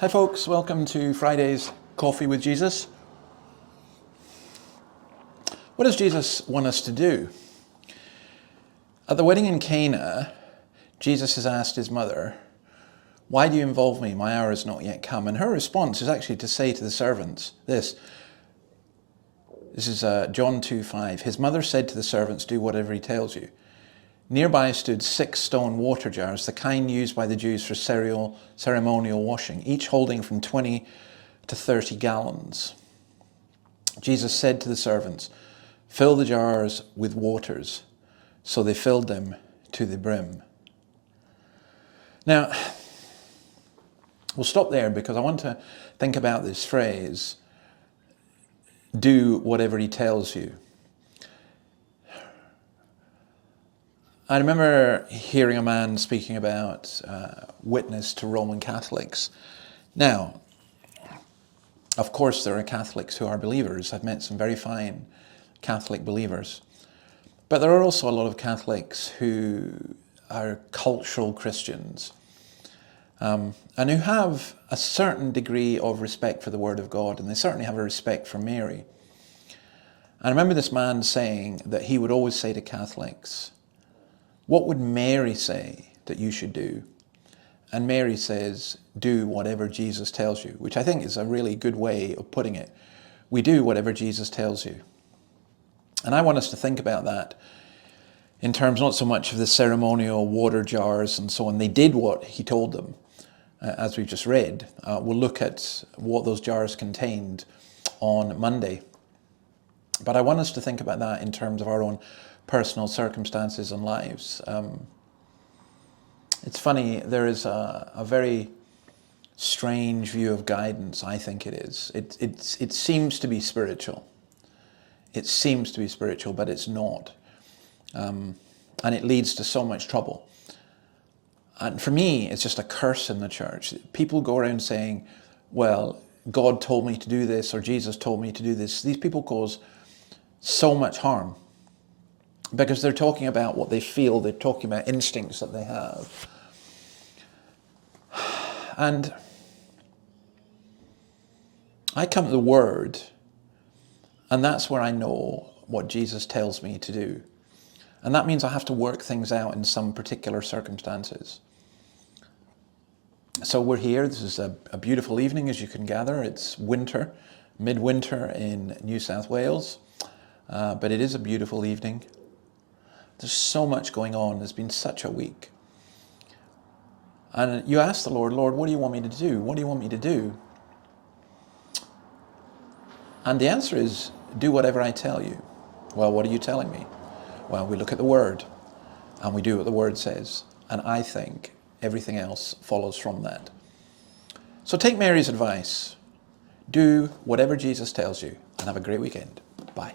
Hi folks, welcome to Friday's Coffee with Jesus. What does Jesus want us to do? At the wedding in Cana, Jesus has asked his mother, "Why do you involve me? My hour has not yet come." And her response is actually to say to the servants this. This is John 2:5. His mother said to the servants, "Do whatever he tells you." Nearby stood 6 stone water jars, the kind used by the Jews for ceremonial washing, each holding from 20 to 30 gallons. Jesus said to the servants, "Fill the jars with waters." So they filled them to the brim. Now, we'll stop there because I want to think about this phrase, do whatever he tells you. I remember hearing a man speaking about witness to Roman Catholics. Now, of course, there are Catholics who are believers. I've met some very fine Catholic believers. But there are also a lot of Catholics who are cultural Christians and who have a certain degree of respect for the Word of God, and they certainly have a respect for Mary. I remember this man saying that he would always say to Catholics, "What would Mary say that you should do?" And Mary says, "Do whatever Jesus tells you," which I think is a really good way of putting it. We do whatever Jesus tells you. And I want us to think about that in terms not so much of the ceremonial water jars and so on. They did what he told them, as we've just read. We'll look at what those jars contained on Monday. But I want us to think about that in terms of our own personal circumstances and lives. It's funny, there is a very strange view of guidance, I think it is. It seems to be spiritual. It seems to be spiritual, but it's not. And it leads to so much trouble. And for me, it's just a curse in the church. People go around saying, well, God told me to do this, or Jesus told me to do this. These people cause so much harm because they're talking about what they feel, they're talking about instincts that they have. And I come to the Word, and that's where I know what Jesus tells me to do. And that means I have to work things out in some particular circumstances. So we're here. This is a beautiful evening, as you can gather. It's winter, midwinter in New South Wales. But it is a beautiful evening. There's so much going on. There's been such a week. And you ask the Lord, "Lord, what do you want me to do? What do you want me to do?" And the answer is, do whatever I tell you. Well, what are you telling me? Well, we look at the Word and we do what the Word says. And I think everything else follows from that. So take Mary's advice. Do whatever Jesus tells you and have a great weekend. Bye.